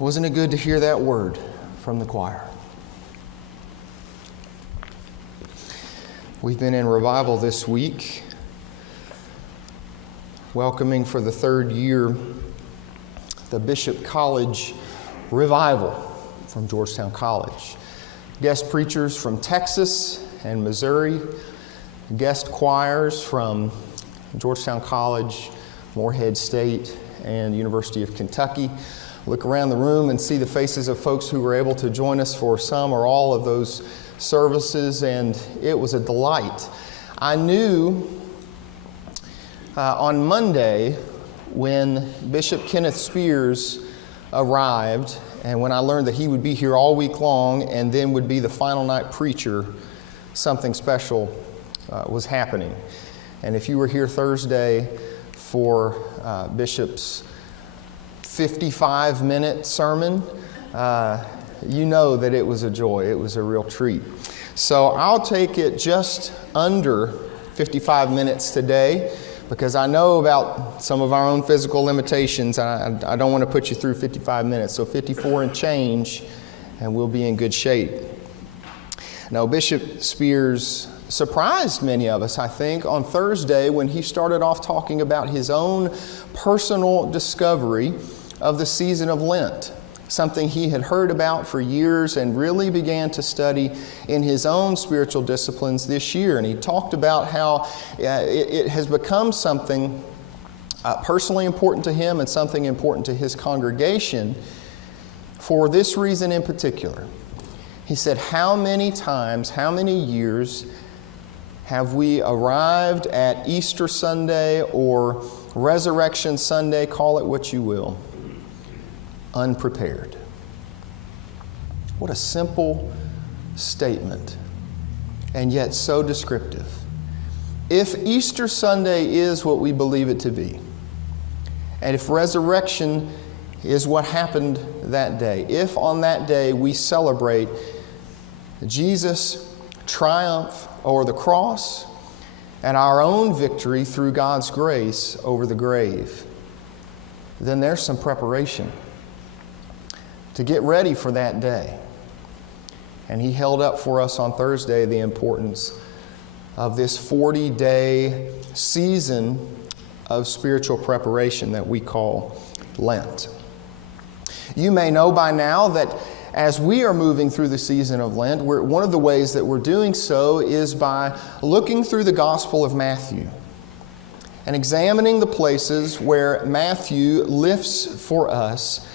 Wasn't it good to hear that word from the choir? We've been in revival this week, welcoming for the third year the Bishop College Revival from Georgetown College. Guest preachers from Texas and Missouri, guest choirs from Georgetown College, Morehead State, and University of Kentucky. Look around the room and see the faces of folks who were able to join us for some or all of those services, and it was a delight. I knew on Monday when Bishop Kenneth Spears arrived, and when I learned that he would be here all week long and then would be the final night preacher, something special was happening. And if you were here Thursday for Bishop's 55-minute sermon, you know that it was a joy. It was a real treat. So I'll take it just under 55 minutes today because I know about some of our own physical limitations. I don't want to put you through 55 minutes. So 54 and change, and we'll be in good shape. Now, Bishop Spears surprised many of us, I think, on Thursday when he started off talking about his own personal discovery of the season of Lent, something he had heard about for years and really began to study in his own spiritual disciplines this year. And he talked about how it has become something personally important to him and something important to his congregation for this reason in particular. He said, how many times, how many years have we arrived at Easter Sunday or Resurrection Sunday, call it what you will, unprepared? What a simple statement, and yet so descriptive. If Easter Sunday is what we believe it to be, and if resurrection is what happened that day, if on that day we celebrate Jesus' triumph over the cross and our own victory through God's grace over the grave, then there's some preparation to get ready for that day. And he held up for us on Thursday the importance of this 40-day season of spiritual preparation that we call Lent. You may know by now that as we are moving through the season of Lent, one of the ways that we're doing so is by looking through the Gospel of Matthew and examining the places where Matthew lifts for us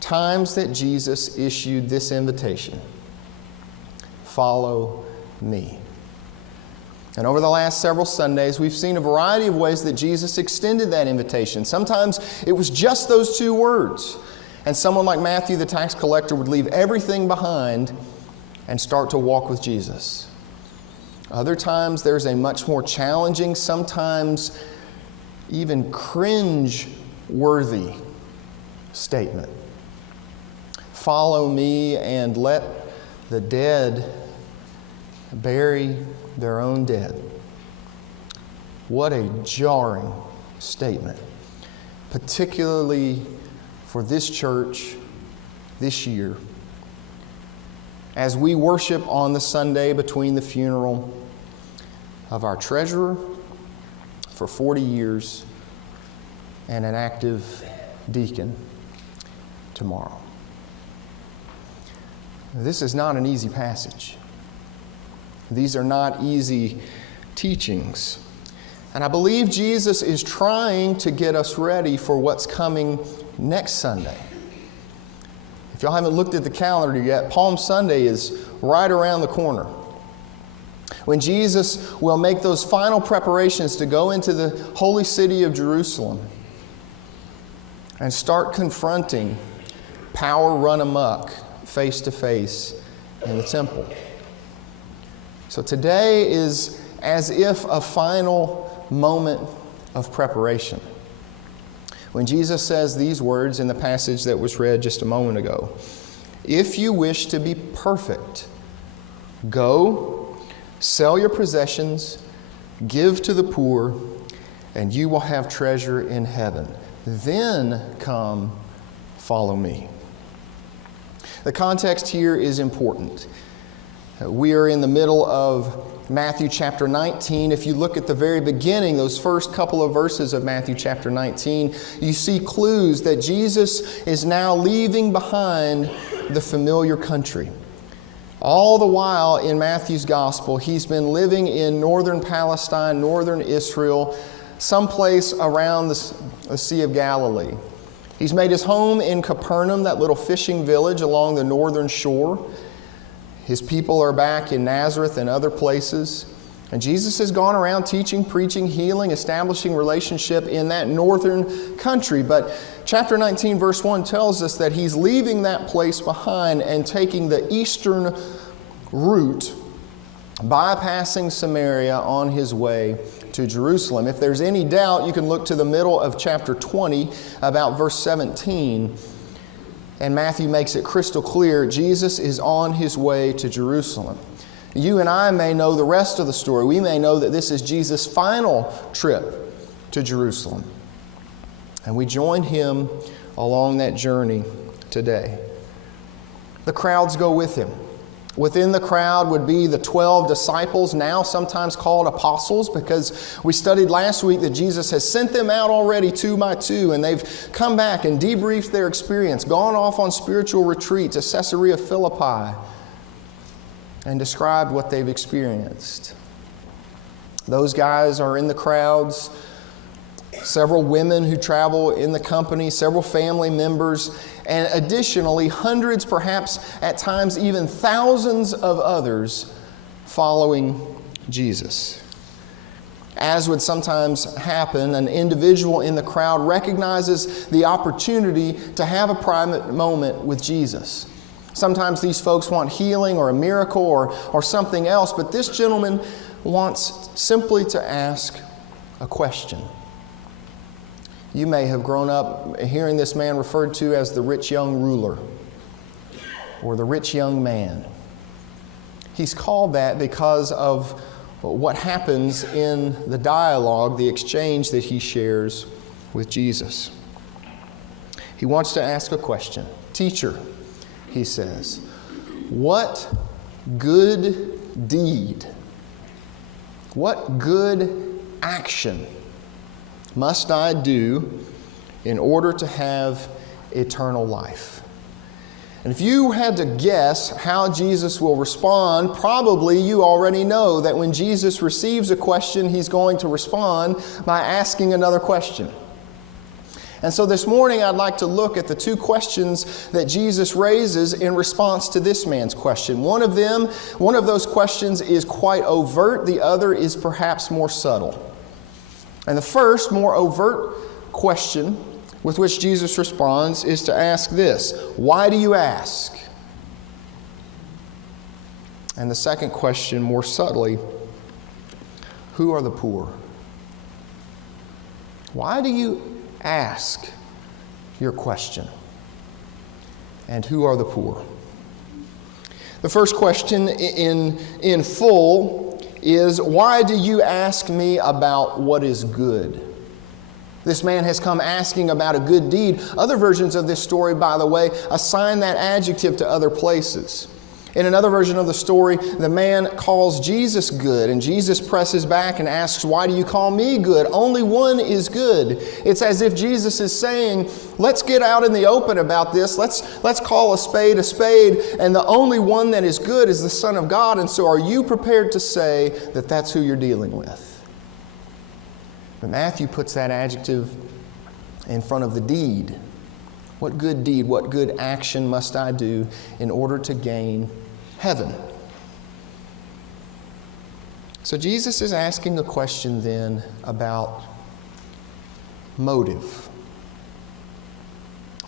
times that Jesus issued this invitation: follow me. And over the last several Sundays, we've seen a variety of ways that Jesus extended that invitation. Sometimes it was just those two words, and someone like Matthew the tax collector would leave everything behind and start to walk with Jesus. Other times there's a much more challenging, sometimes even cringe-worthy statement: follow me and let the dead bury their own dead. What a jarring statement, particularly for this church this year, as we worship on the Sunday between the funeral of our treasurer for 40 years and an active deacon tomorrow. This is not an easy passage. These are not easy teachings. And I believe Jesus is trying to get us ready for what's coming next Sunday. If y'all haven't looked at the calendar yet, Palm Sunday is right around the corner, when Jesus will make those final preparations to go into the holy city of Jerusalem and start confronting power run amok face to face in the temple. So today is as if a final moment of preparation, when Jesus says these words in the passage that was read just a moment ago: if you wish to be perfect, go, sell your possessions, give to the poor, and you will have treasure in heaven. Then come, follow me. The context here is important. We are in the middle of Matthew chapter 19. If you look at the very beginning, those first couple of verses of Matthew chapter 19, you see clues that Jesus is now leaving behind the familiar country. All the while in Matthew's gospel, he's been living in northern Palestine, northern Israel, someplace around the Sea of Galilee. He's made his home in Capernaum, that little fishing village along the northern shore. His people are back in Nazareth and other places. And Jesus has gone around teaching, preaching, healing, establishing relationship in that northern country. But chapter 19, verse 1 tells us that he's leaving that place behind and taking the eastern route, bypassing Samaria on his way to Jerusalem. If there's any doubt, you can look to the middle of chapter 20, about verse 17. And Matthew makes it crystal clear, Jesus is on his way to Jerusalem. You and I may know the rest of the story. We may know that this is Jesus' final trip to Jerusalem. And we join him along that journey today. The crowds go with him. Within the crowd would be the 12 disciples, now sometimes called apostles, because we studied last week that Jesus has sent them out already 2 by 2, and they've come back and debriefed their experience, gone off on spiritual retreat to Caesarea Philippi, and described what they've experienced. Those guys are in the crowds. Several women who travel in the company, several family members, and additionally hundreds, perhaps at times even thousands of others following Jesus. As would sometimes happen, an individual in the crowd recognizes the opportunity to have a private moment with Jesus. Sometimes these folks want healing or a miracle or something else, but this gentleman wants simply to ask a question. You may have grown up hearing this man referred to as the rich young ruler or the rich young man. He's called that because of what happens in the dialogue, the exchange that he shares with Jesus. He wants to ask a question. Teacher, he says, what good deed, what good action must I do in order to have eternal life? And if you had to guess how Jesus will respond, probably you already know that when Jesus receives a question, he's going to respond by asking another question. And so this morning I'd like to look at the 2 questions that Jesus raises in response to this man's question. One of those questions is quite overt, the other is perhaps more subtle. And the first, more overt question with which Jesus responds is to ask this: why do you ask? And the second question, more subtly, who are the poor? Why do you ask your question? And who are the poor? The first question in full is, why do you ask me about what is good? This man has come asking about a good deed. Other versions of this story, by the way, assign that adjective to other places. In another version of the story, the man calls Jesus good, and Jesus presses back and asks, why do you call me good? Only one is good. It's as if Jesus is saying, let's get out in the open about this. Let's call a spade, and the only one that is good is the Son of God. And so are you prepared to say that that's who you're dealing with? But Matthew puts that adjective in front of the deed. What good deed, what good action must I do in order to gain heaven? So Jesus is asking a question then about motive.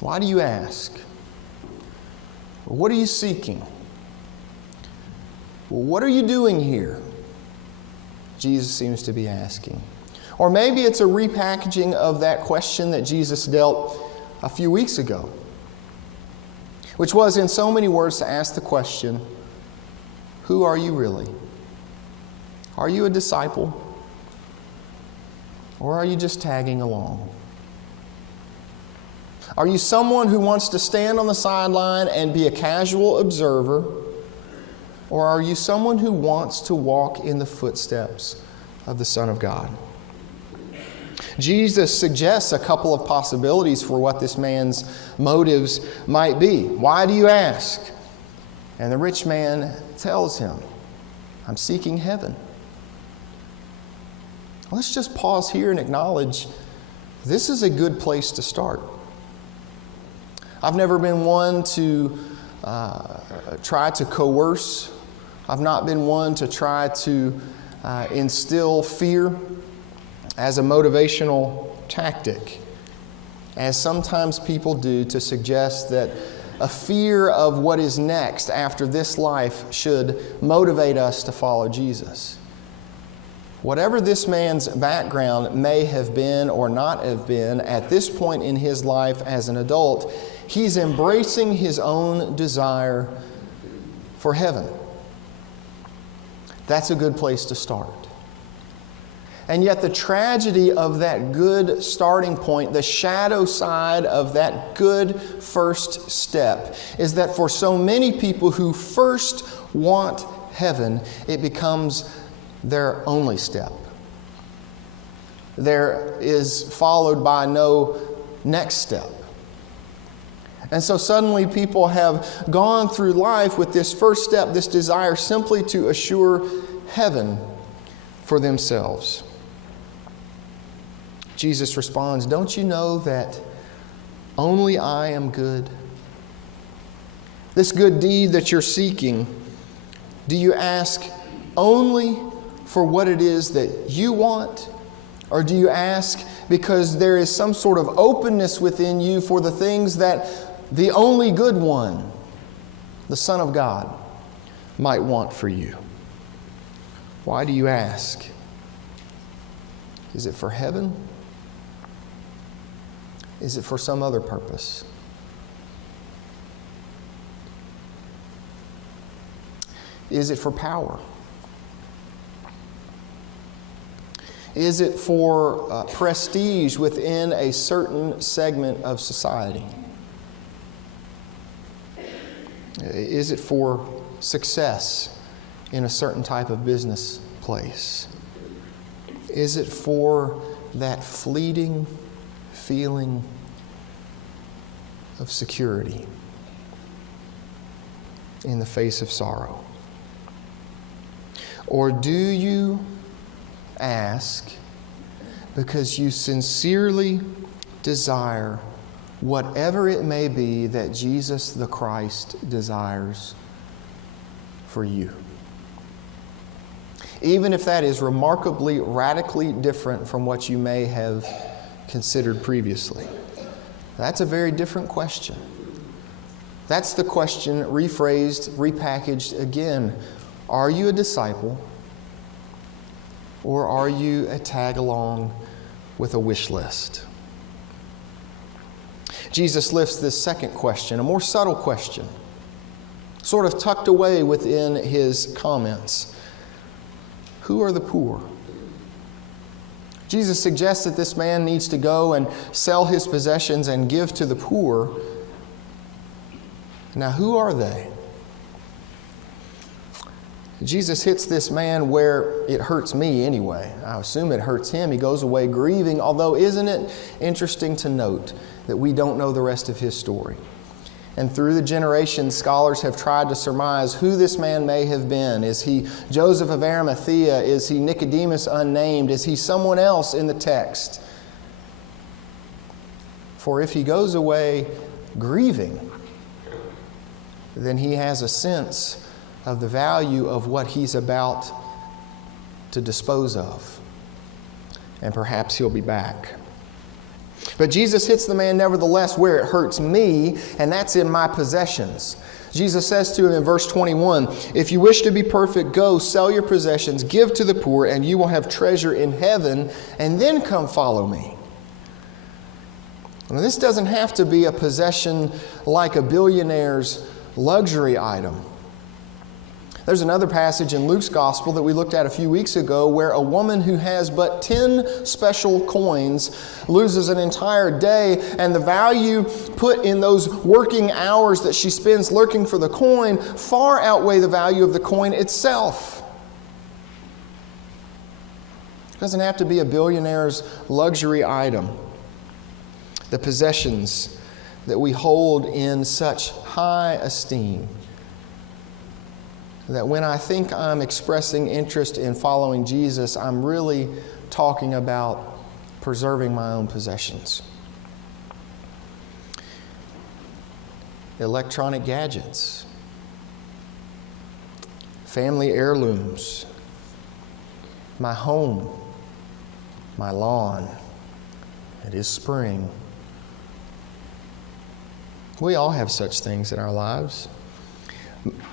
Why do you ask? What are you seeking? What are you doing here? Jesus seems to be asking. Or maybe it's a repackaging of that question that Jesus dealt a few weeks ago, which was in so many words to ask the question, who are you really? Are you a disciple? Or are you just tagging along? Are you someone who wants to stand on the sideline and be a casual observer? Or are you someone who wants to walk in the footsteps of the Son of God? Jesus suggests a couple of possibilities for what this man's motives might be. Why do you ask? And the rich man tells him, I'm seeking heaven. Let's just pause here and acknowledge this is a good place to start. I've never been one to try to coerce. I've not been one to try to instill fear as a motivational tactic, as sometimes people do to suggest that a fear of what is next after this life should motivate us to follow Jesus. Whatever this man's background may have been or not have been at this point in his life as an adult, he's embracing his own desire for heaven. That's a good place to start. And yet the tragedy of that good starting point, the shadow side of that good first step, is that for so many people who first want heaven, it becomes their only step. There is followed by no next step. And so suddenly people have gone through life with this first step, this desire simply to assure heaven for themselves. Jesus responds, don't you know that only I am good? This good deed that you're seeking, do you ask only for what it is that you want? Or do you ask because there is some sort of openness within you for the things that the only good one, the Son of God, might want for you? Why do you ask? Is it for heaven? Is it for some other purpose? Is it for power? Is it for prestige within a certain segment of society? Is it for success in a certain type of business place? Is it for that fleeting feeling of security in the face of sorrow? Or do you ask because you sincerely desire whatever it may be that Jesus the Christ desires for you? Even if that is remarkably, radically different from what you may have considered previously. That's a very different question. That's the question rephrased, repackaged again. Are you a disciple, or are you a tag-along with a wish list? Jesus lifts this second question, a more subtle question, sort of tucked away within his comments. Who are the poor? Jesus suggests that this man needs to go and sell his possessions and give to the poor. Now, who are they? Jesus hits this man where it hurts me anyway. I assume it hurts him. He goes away grieving, although isn't it interesting to note that we don't know the rest of his story? And through the generations, scholars have tried to surmise who this man may have been. Is he Joseph of Arimathea? Is he Nicodemus unnamed? Is he someone else in the text? For if he goes away grieving, then he has a sense of the value of what he's about to dispose of. And perhaps he'll be back. But Jesus hits the man nevertheless where it hurts me, and that's in my possessions. Jesus says to him in verse 21, if you wish to be perfect, go, sell your possessions, give to the poor, and you will have treasure in heaven, and then come follow me. Now, this doesn't have to be a possession like a billionaire's luxury item. There's another passage in Luke's Gospel that we looked at a few weeks ago where a woman who has but 10 special coins loses an entire day, and the value put in those working hours that she spends looking for the coin far outweigh the value of the coin itself. It doesn't have to be a billionaire's luxury item. The possessions that we hold in such high esteem that when I think I'm expressing interest in following Jesus, I'm really talking about preserving my own possessions. Electronic gadgets, family heirlooms, my home, my lawn. It is spring. We all have such things in our lives.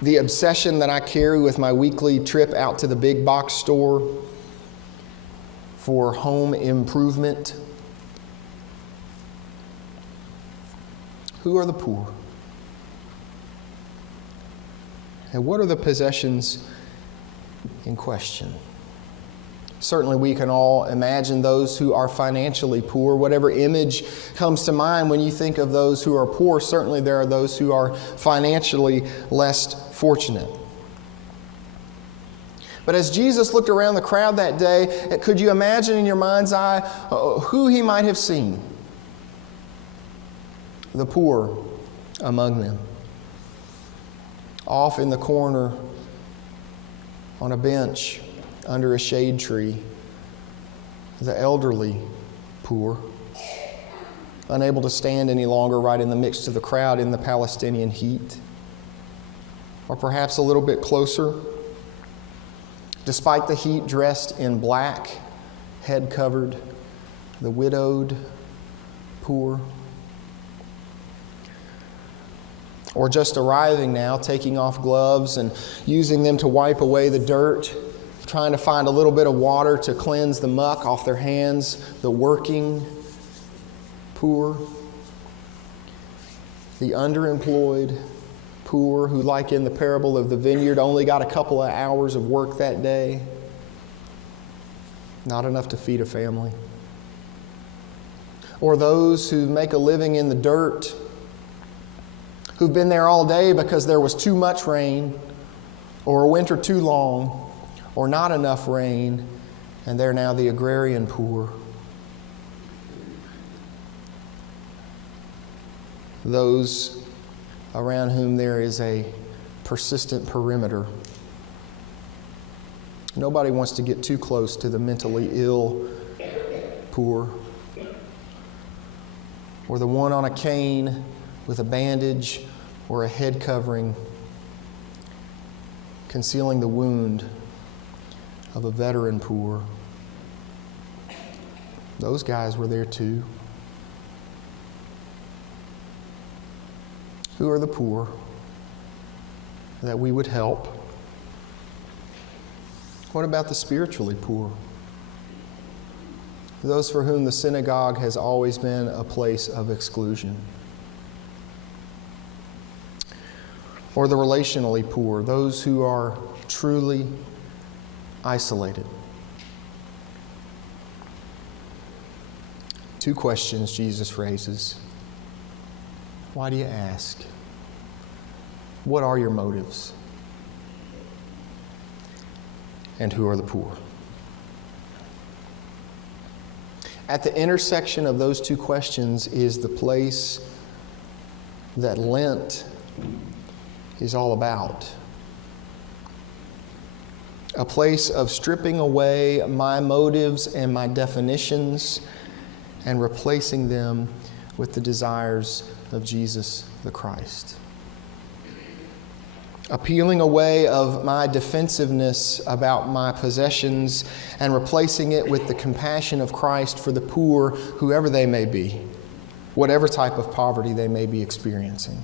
The obsession that I carry with my weekly trip out to the big box store for home improvement. Who are the poor? And what are the possessions in question? Certainly we can all imagine those who are financially poor. Whatever image comes to mind when you think of those who are poor, certainly there are those who are financially less fortunate. But as Jesus looked around the crowd that day, could you imagine in your mind's eye who he might have seen? The poor among them. Off in the corner on a bench under a shade tree, the elderly poor, unable to stand any longer right in the midst of the crowd in the Palestinian heat. Or perhaps a little bit closer, despite the heat, dressed in black, head covered, the widowed poor. Or just arriving now, taking off gloves and using them to wipe away the dirt, trying to find a little bit of water to cleanse the muck off their hands, the working poor, the underemployed poor who, like in the parable of the vineyard, only got a couple of hours of work that day, not enough to feed a family. Or those who make a living in the dirt, who've been there all day because there was too much rain, or a winter too long, or not enough rain, and they're now the agrarian poor. Those around whom there is a persistent perimeter. Nobody wants to get too close to the mentally ill poor, or the one on a cane with a bandage or a head covering, concealing the wound of a veteran poor. Those guys were there too. Who are the poor that we would help? What about the spiritually poor? Those for whom the synagogue has always been a place of exclusion. Or the relationally poor, those who are truly isolated. Two questions Jesus raises. Why do you ask? What are your motives? And who are the poor? At the intersection of those two questions is the place that Lent is all about. A place of stripping away my motives and my definitions and replacing them with the desires of Jesus the Christ. A peeling away of my defensiveness about my possessions and replacing it with the compassion of Christ for the poor, whoever they may be, whatever type of poverty they may be experiencing.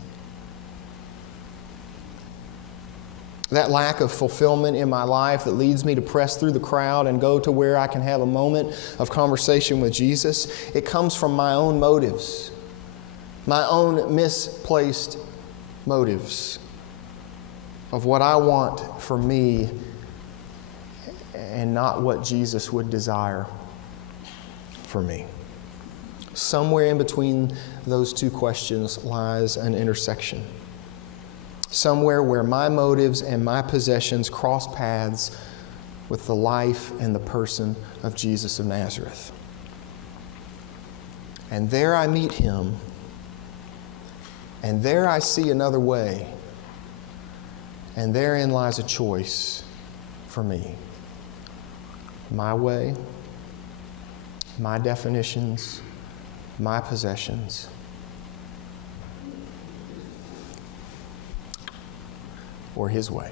That lack of fulfillment in my life that leads me to press through the crowd and go to where I can have a moment of conversation with Jesus, it comes from my own motives, my own misplaced motives. of what I want for me and not what Jesus would desire for me. Somewhere in between those two questions lies an intersection. Somewhere where my motives and my possessions cross paths with the life and the person of Jesus of Nazareth. And there I meet him, and there I see another way, and therein lies a choice for me. My way, my definitions, my possessions, or his way.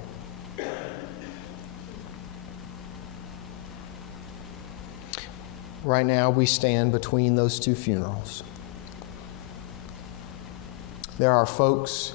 Right now, we stand between those two funerals. There are folks